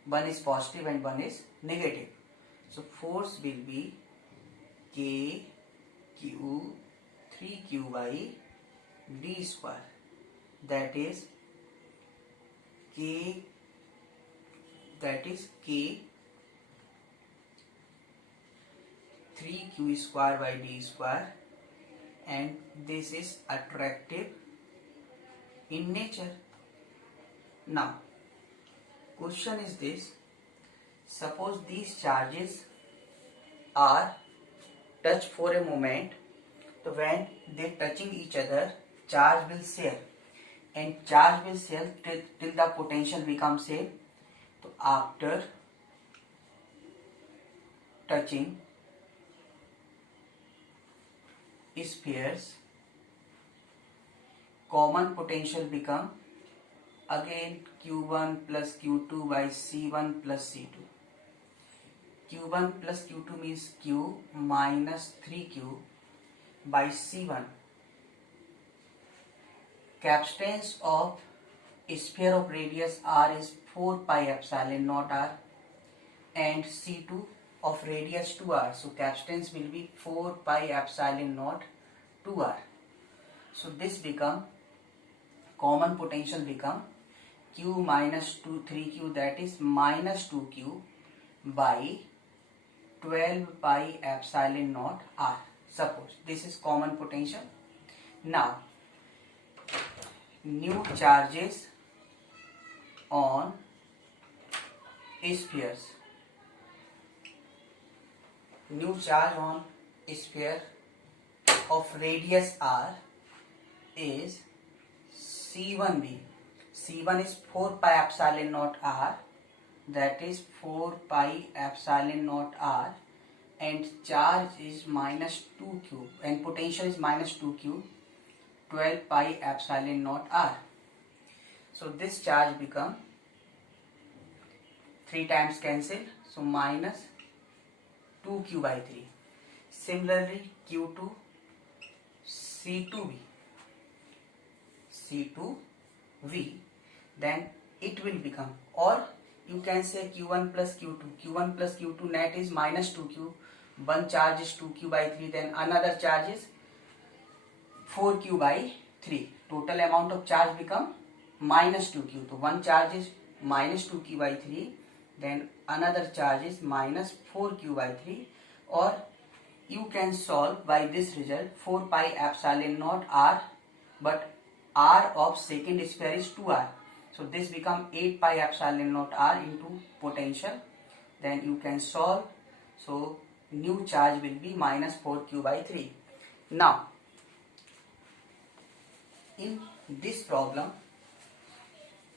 one is positive and one is negative, so force will be K Q 3Q by D square, that is K 3Q square by D square, and this is attractive in nature. Now question is this, suppose these charges are touch for a moment, so when they touching each other, charge will share, and charge will share till the potential becomes same. So after touching spheres, common potential become again Q1 plus Q2 by C1 plus C2. Q1 plus Q2 means Q minus 3Q by C1. Capacitance of sphere of radius r is 4 pi epsilon naught r, and C2 of radius 2r, so capacitance will be 4 pi epsilon naught 2r. So this become, common potential become Q minus 3Q, that is minus 2Q by 12 pi epsilon naught r. Suppose this is common potential. Now new charges on spheres, new charge on sphere of radius r is C1b. C1 is 4 pi epsilon naught r, that is 4 pi epsilon naught r, and charge is minus 2q, and potential is minus 2q, 12 pi epsilon naught r. So this charge become 3 times cancelled, so minus 2q by 3. Similarly Q2 C2V, then it will become, or you can say Q1 plus Q2. Q1 plus Q2 net is minus 2Q. One charge is 2Q by 3, then another charge is 4Q by 3. Total amount of charge become minus 2Q. So one charge is minus 2Q by 3, then another charge is minus 4Q by 3, or you can solve by this result 4 pi epsilon naught r, but r of second sphere is 2r. So this become 8 pi epsilon naught r into potential. Then you can solve. So new charge will be minus 4Q by 3. Now in this problem,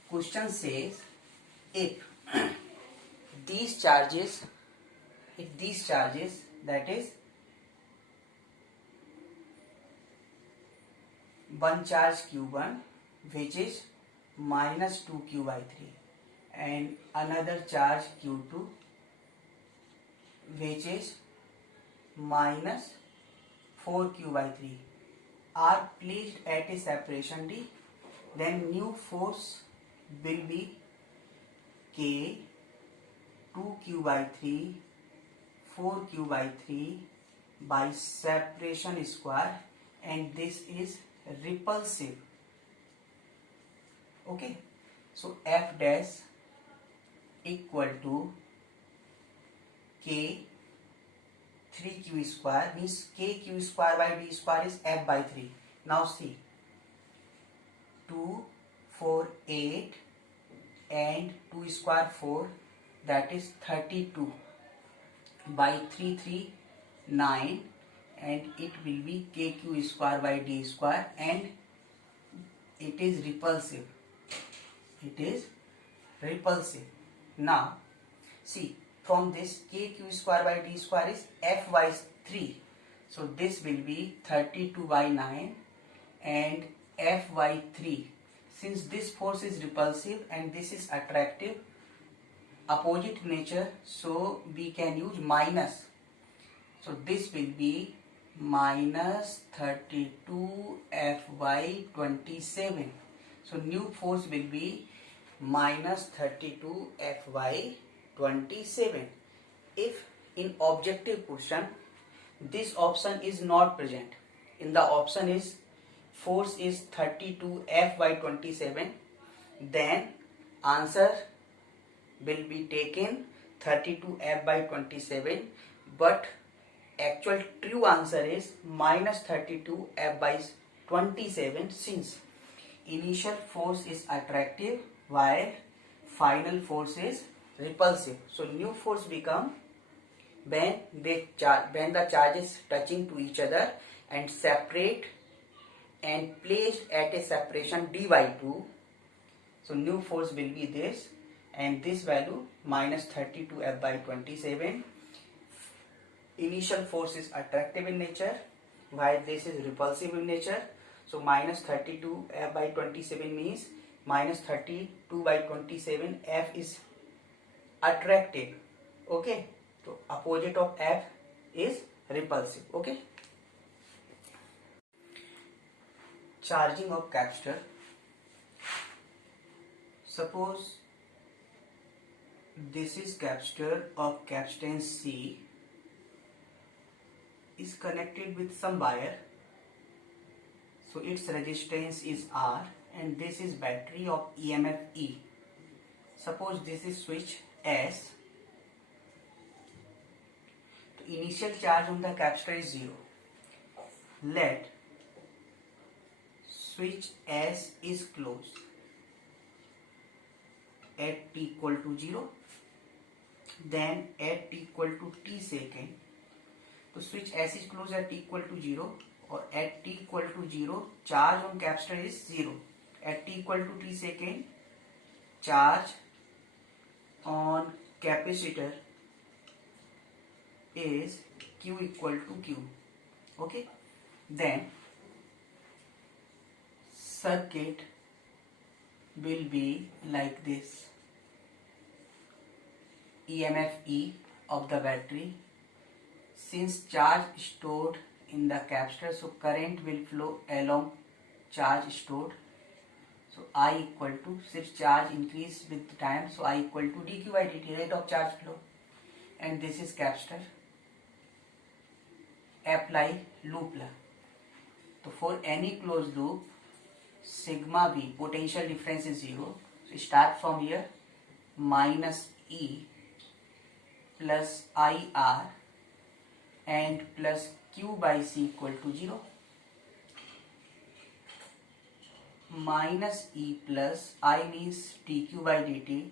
question says if these charges, that is one charge Q1 which is minus 2Q by 3, and another charge Q2 which is minus 4Q by 3, are placed at a separation D, then new force will be K 2q by 3 4q by 3 by separation square, and this is repulsive. Okay, so F dash equal to K 3q square, means kq square by d square is F by 3. Now see, 2 4 8 and 2 square 4, that is 32 by 3 3 9, and it will be kq square by d square, and it is repulsive. It is repulsive. Now see, from this kq square by d square is F by 3, so this will be 32 by 9 and F by 3. Since this force is repulsive and this is attractive, opposite nature, so we can use minus. So this will be minus 32 F by 27. So new force will be minus 32 F by 27. If in objective question this option is not present, in the option is force is 32 F by 27, then answer will be taken 32 F by 27, but actual true answer is minus 32 F by 27, since initial force is attractive while final force is repulsive. So new force become when the charges touching to each other and separate and placed at a separation d by 2. So new force will be this, and this value minus 32 F by 27. Initial force is attractive in nature while this is repulsive in nature. So minus 32 F by 27 means minus 32 by 27, F is attractive. Okay, so opposite of F is repulsive. Okay, charging of capacitor. Suppose this is capacitor of capacitance C is connected with some wire, so its resistance is R, and this is battery of EMF E. Suppose this is switch S. The initial charge on the capacitor is 0. Let switch S is closed at t equal to 0, then at t equal to t second. So switch S is closed at t equal to 0, or at t equal to 0 charge on capacitor is 0. At t equal to t second, charge on capacitor is q equal to q. Okay, then circuit will be like this. EMF E of the battery, since charge stored in the capacitor, so current will flow along charge stored. So I equal to, since charge increase with time, so I equal to dq by dt, rate of charge flow. And this is capacitor. Apply loop law. So for any closed loop, sigma v, potential difference is 0. So start from here, minus E plus IR and plus Q by C equal to 0. Minus E plus I means dq by dt,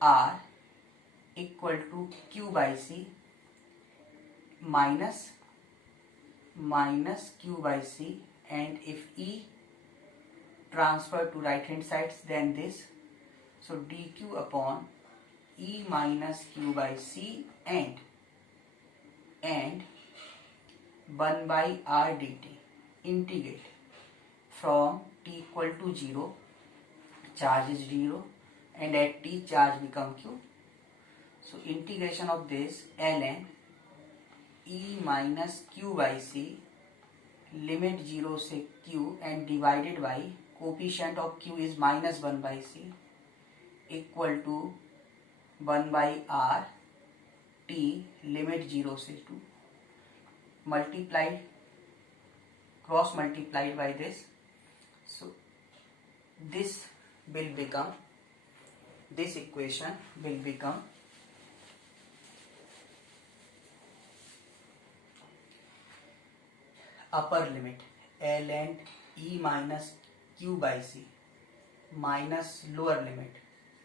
R equal to Q by C minus Q by C, and if E transfer to right hand side, then this, so dq upon E minus Q by C and 1 by R dt, integrate from t equal to 0, charge is 0, and at t charge become q. So integration of this ln E minus Q by C limit 0 से q and divided by coefficient of q is -1/c equal to 1/r t limit 0 से 2 multiplied cross multiplied by this. So this will become, this equation will become upper limit ln e minus q by c minus lower limit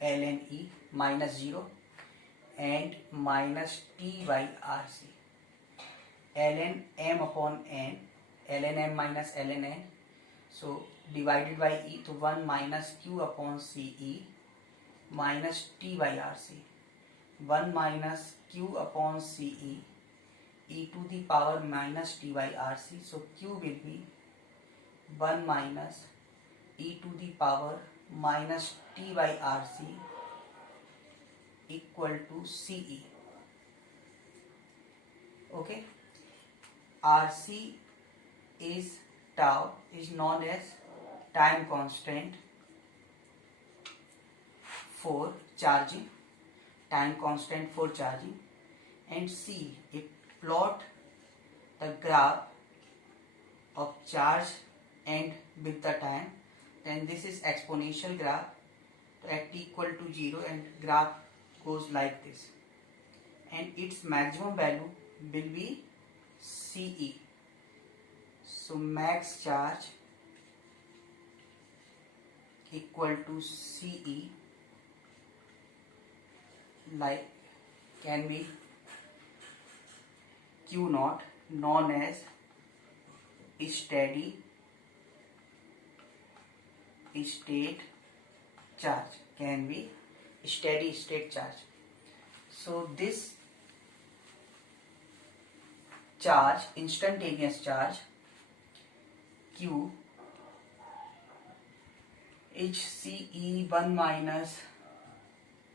ln e minus 0 and minus t by rc ln m upon n ln m minus ln n, so divided by e, तो 1 minus q upon c e minus t by rc 1 minus q upon c e to the power minus t by rc, so q will be 1 minus e to the power minus t by rc equal to ce. Okay, rc is tau, is known as time constant for charging, time constant for charging, and c, if plot the graph of charge and with the time, then this is exponential graph at t equal to 0 and graph goes like this, and its maximum value will be ce. So max charge equal to ce, like can be q naught, known as steady state charge, can be steady state charge. So this charge, instantaneous charge q is ce1 minus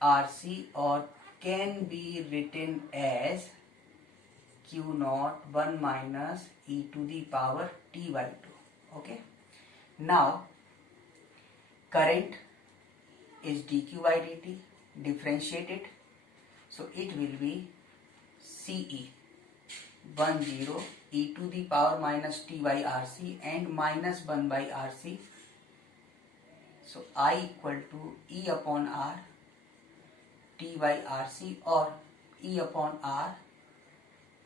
rc, or can be written as q naught 1 minus e to the power t by 2. Okay, now current is dq by dt, differentiated, so it will be ce 10 e to the power minus t by rc and minus 1 by rc, so I equal to e upon r t by rc, or e upon r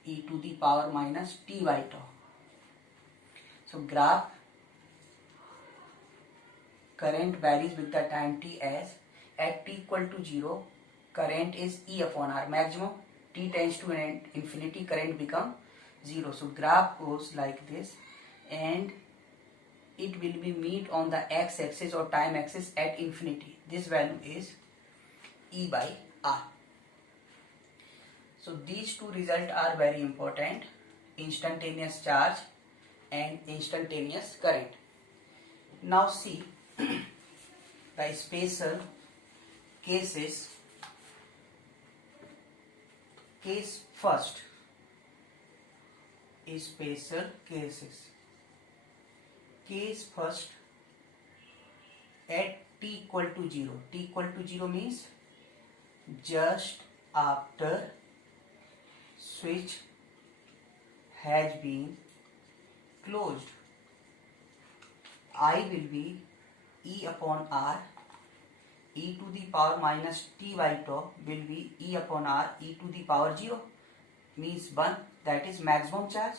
e to the power minus t by tau. So graph current varies with the time t, as at t equal to 0 current is e upon r maximum, t tends to infinity, current become 0. So graph goes like this, and it will be meet on the x axis or time axis at infinity. This value is e by r. So these two results are very important, instantaneous charge and instantaneous current. Now see the special cases. Case first is special cases. Case first at t equal to 0. T equal to 0 means just after switch has been closed. I will be e upon r, e to the power minus t by tau will be e upon r e to the power 0, means 1, that is maximum charge.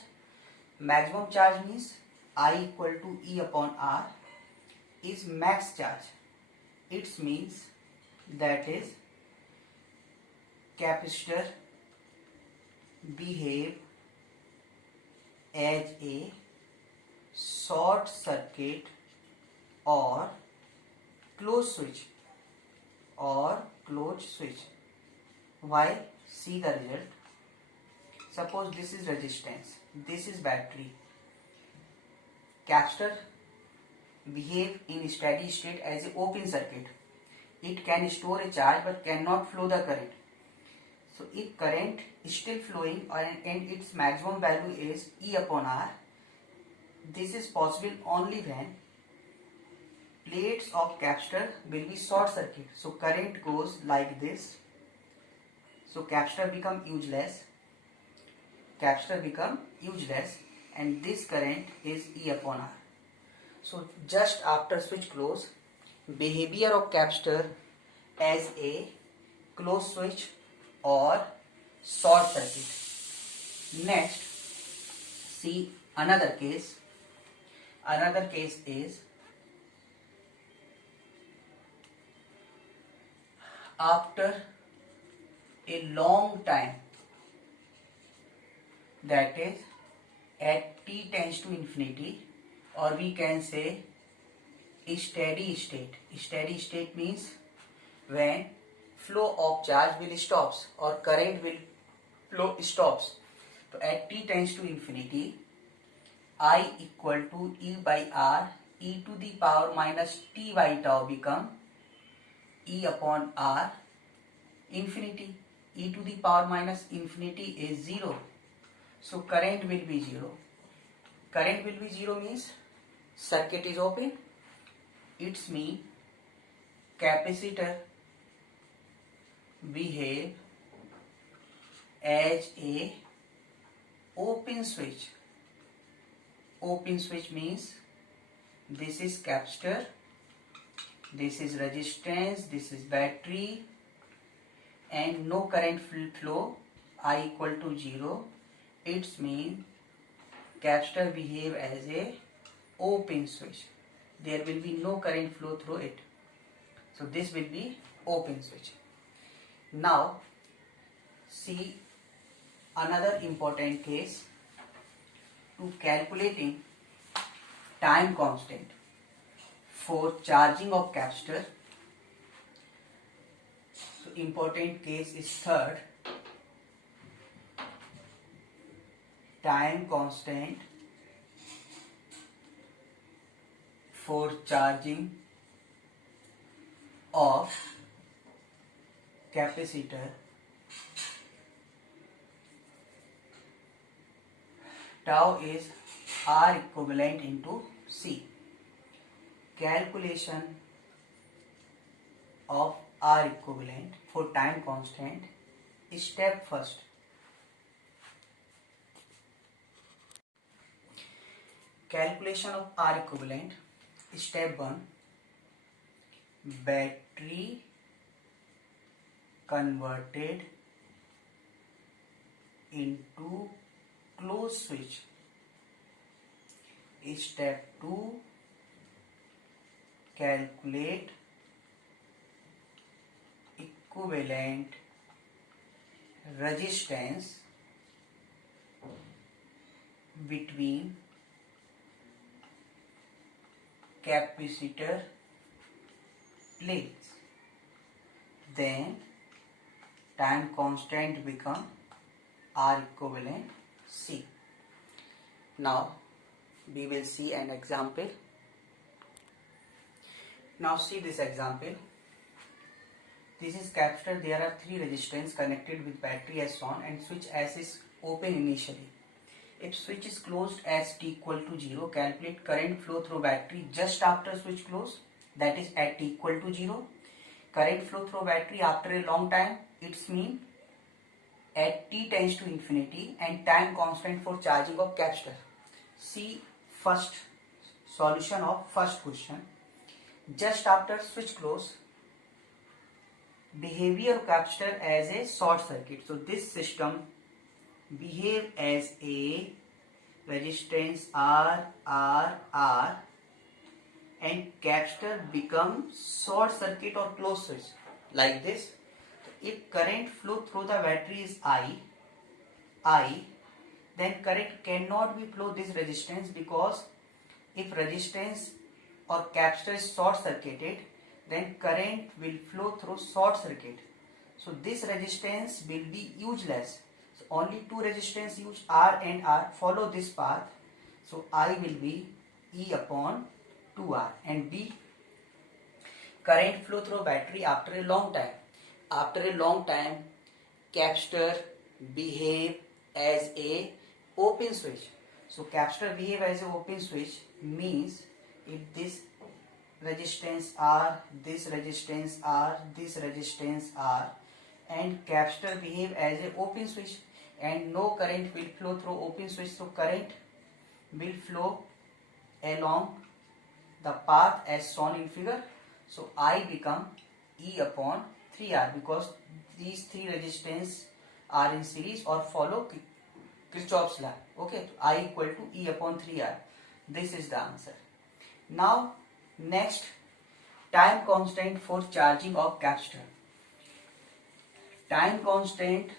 Maximum charge means I equal to e upon r is max charge. It means that is capacitor behave as a short circuit or closed switch, Why? See the result. Suppose this is resistance, this is battery. Capacitor behave in steady state as an open circuit. It can store a charge but cannot flow the current. So if current is still flowing and its maximum value is e upon r, this is possible only when plates of capacitor will be short circuit. So current goes like this. So capacitor become useless. Capacitor become useless, and this current is E upon R. So just after switch close, behavior of capacitor as a closed switch or short circuit. Next, see another case. Another case is after a long time, that is at t tends to infinity, or we can say steady state. Steady state means when flow of charge will stops or current will flow stops. So at t tends to infinity, I equal to E by R, e to the power minus t by tau become E upon R infinity. E to the power minus infinity is 0. So current will be 0. Current will be 0 means circuit is open. It's mean capacitor behave as a open switch. Open switch means this is capacitor, this is resistance, this is battery, and no current flow, I equal to 0. It's mean capacitor behave as a open switch. There will be no current flow through it. So this will be open switch. Now see another important case to calculating time constant for charging of capacitor. So important case is third. Time constant for charging of capacitor. Tau is R equivalent into C. Calculation of R equivalent for time constant. Step first. Calculation of R equivalent. Step 1. Battery converted into closed switch. Step 2. Calculate equivalent resistance between capacitor plates. Then time constant become R equivalent C. Now we will see an example. Now see this example. This is capacitor. There are 3 resistors connected with battery as shown, and switch S is open initially. If switch is closed as t equal to 0, calculate current flow through battery just after switch close, that is at t equal to 0. Current flow through battery after a long time, it's mean at t tends to infinity, and time constant for charging of capacitor. See first solution of first question. Just after switch close, behavior of capacitor as a short circuit. So this system behave as a resistance R, and capacitor becomes short circuit or closed switch like this. If current flow through the battery is I, then current cannot be flow this resistance, because if resistance or capacitor is short circuited, then current will flow through short circuit. So this resistance will be useless. So only 2 resistance used, R and R. Follow this path. So I will be E upon 2R, and B, current flow through battery after a long time. After a long time, capacitor behave as a open switch. So capacitor behave as an open switch means if this resistance R, this resistance R, this resistance R, and capacitor behave as an open switch and no current will flow through open switch, so current will flow along the path as shown in figure. So I become E upon 3R because these three resistance are in series or follow Kirchhoff's law. Okay, I equal to E upon 3R. This is the answer. Now next, time constant for charging of capacitor. Time constant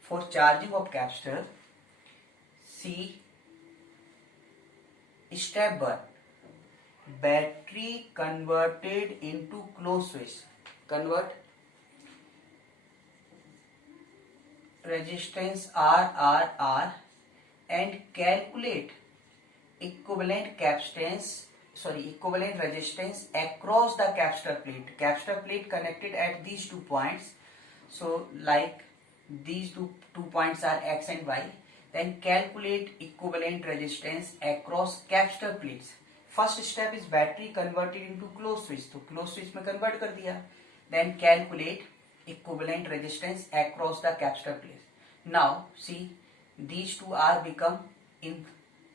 for charging of capacitor. See step 1. Battery converted into closed switch. Convert resistance R and calculate equivalent resistance across the capacitor plate. Capacitor plate connected at these 2 points. So like these two points are X and Y. Then calculate equivalent resistance across capacitor plates. First step is battery converted into closed switch. तो closed switch में convert कर दिया. Then calculate equivalent resistance across the capacitor plates. Now see, these two are become in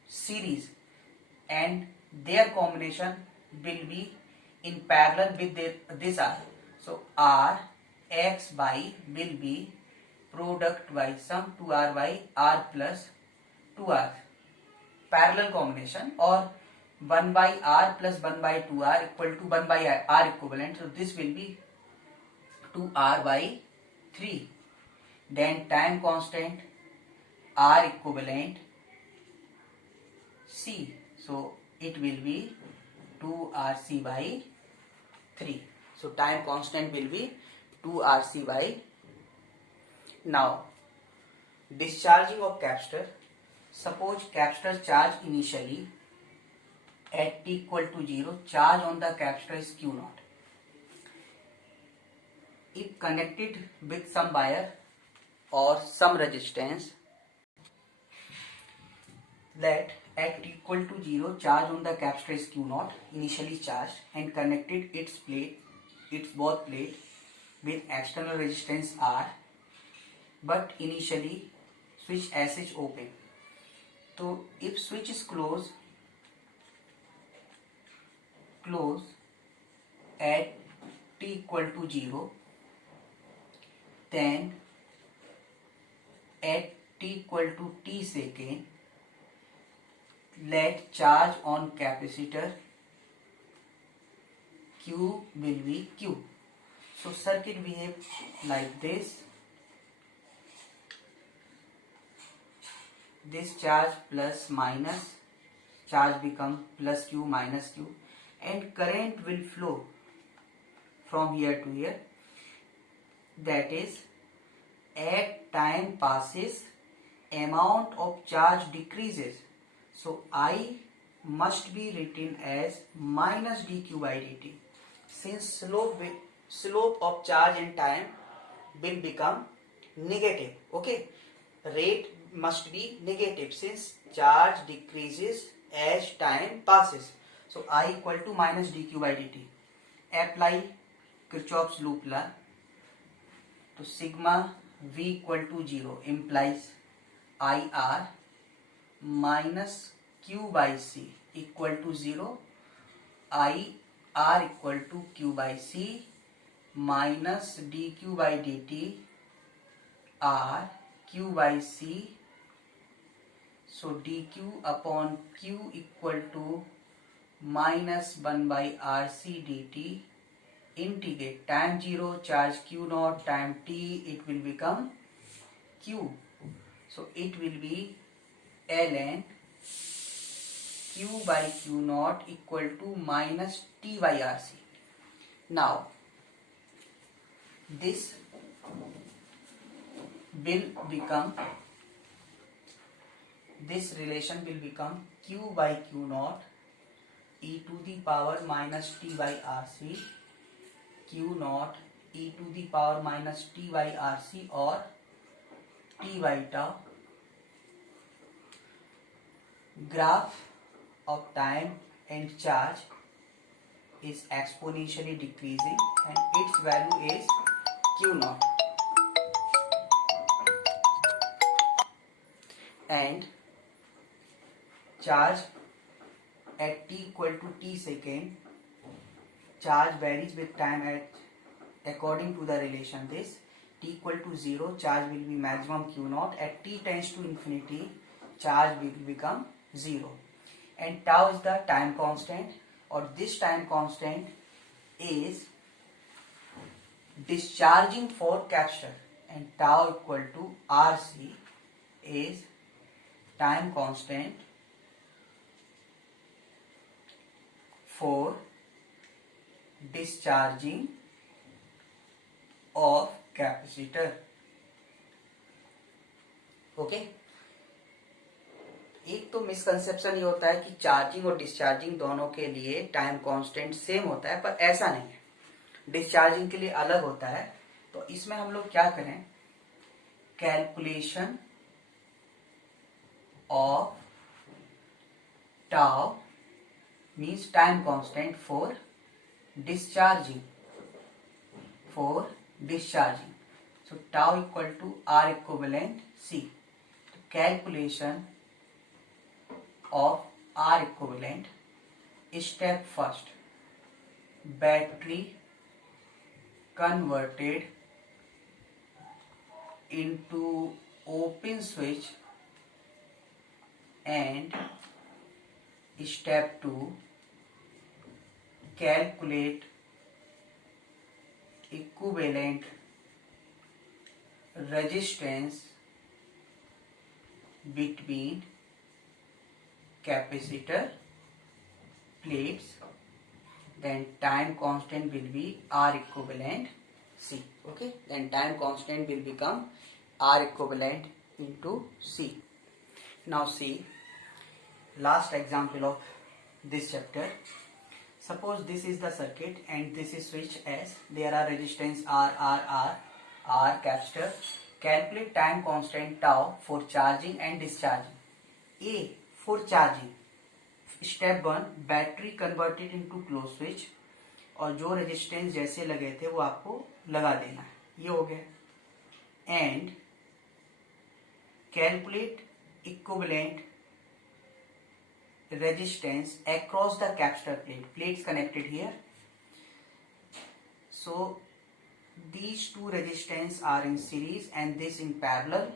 series and their combination will be in parallel with this R. So R X by will be product by sum 2R by R plus 2R. Parallel combination, or 1 by R plus 1 by 2R equal to 1 by R equivalent. So this will be 2R by 3. Then time constant R equivalent C. So it will be 2RC by 3. So time constant will be 2RC by. Now discharging of capacitor. Suppose capacitor charge initially at t equal to 0. Charge on the capacitor is Q naught. If connected with some wire or some resistance, let at t equal to 0 charge on the capacitor is Q naught, initially charged, and connected its both plate with external resistance R, but initially switch as is open. So if switch is closed at t equal to 0, then at t equal to t second, let charge on capacitor Q will be Q. So circuit behave like this. This charge plus minus, charge become plus Q minus Q, and current will flow from here to here. That is, as time passes, amount of charge decreases. So I must be written as minus dq by dt. Since slope of charge and time will become negative. Okay, rate must be negative since charge decreases as time passes. So I equal to minus dq by dt. Apply Kirchhoff's loop law. So sigma v equal to 0 implies IR minus q by c equal to 0. IR equal to q by c minus dq by dt R q by c. So dq upon q equal to minus 1 by RC dt. Integrate time 0 charge q naught time t, it will become q. So it will be ln q by q naught equal to minus t by RC. Now this will become, this relation will become q by q naught e to the power minus t by RC, q naught e to the power minus t by RC, or t by tau graph of time and charge is exponentially decreasing and its value is q naught, and charge at t equal to t second, charge varies with time at according to the relation this. T equal to 0, charge will be maximum q naught. At t tends to infinity, charge will become 0. And tau is the time constant, or this time constant is discharging for capture, and tau equal to RC is time constant for discharging of capacitor. Okay, एक तो misconception ये होता है कि charging और discharging दोनों के लिए टाइम कांस्टेंट सेम होता है, पर ऐसा नहीं है. डिस्चार्जिंग के लिए अलग होता है. तो इसमें हम लोग क्या करें, calculation of tau means time constant for discharging. So tau equal to R equivalent C. So calculation of R equivalent. Step first, battery converted into open switch, and step 2, calculate equivalent resistance between capacitor plates. Then time constant will be R equivalent C. Okay, then time constant will become R equivalent into C. Now see last example of this chapter. Suppose this is the circuit and this is switch S. There are resistance R capacitor. Calculate time constant tau for charging and discharging. A for charging. Step 1, battery converted into close switch, और जो resistance जैसे लगे थे वो आपको लगा देना है. ये हो गया. And calculate equivalent resistance across the capacitor plate. Plates connected here. So these two resistance are in series and this in parallel.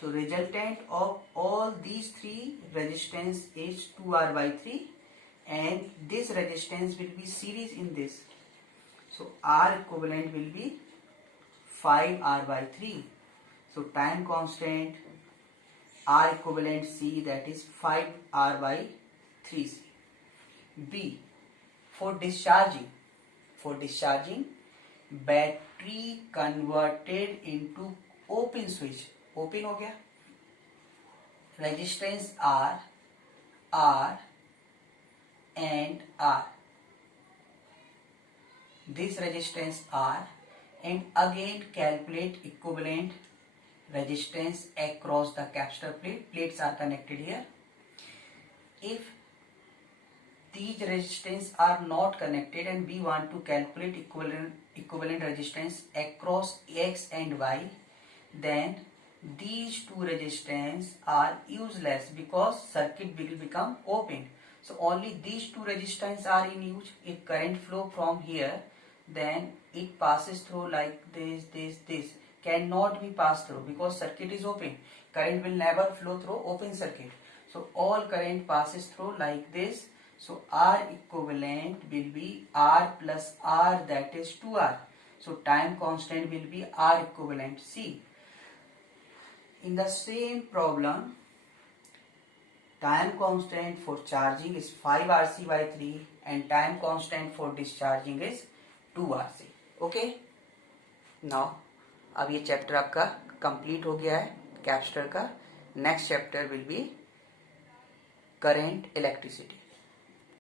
So resultant of all these three resistance is 2R by 3, and this resistance will be series in this. So R equivalent will be 5R by 3. So time constant R equivalent C, that is 5R by 3C. B for discharging. For discharging, battery converted into open switch. Open हो गया. Resistance R and R. This resistance R, and again calculate equivalent resistance across the capacitor plate. Plates are connected here. If these resistance are not connected and we want to calculate equivalent resistance across X and Y, then these two resistance are useless because circuit will become open. So only these two resistance are in use. If current flow from here, then it passes through like this. Cannot be passed through because circuit is open. Current will never flow through open circuit. So all current passes through like this. So R equivalent will be R plus R, that is 2R. So time constant will be R equivalent C. In the same problem, time constant for charging is 5RC by 3 and time constant for discharging is 2RC. Okay? Now अब ये chapter आपका complete हो गया है capacitor का. Next chapter will be current electricity.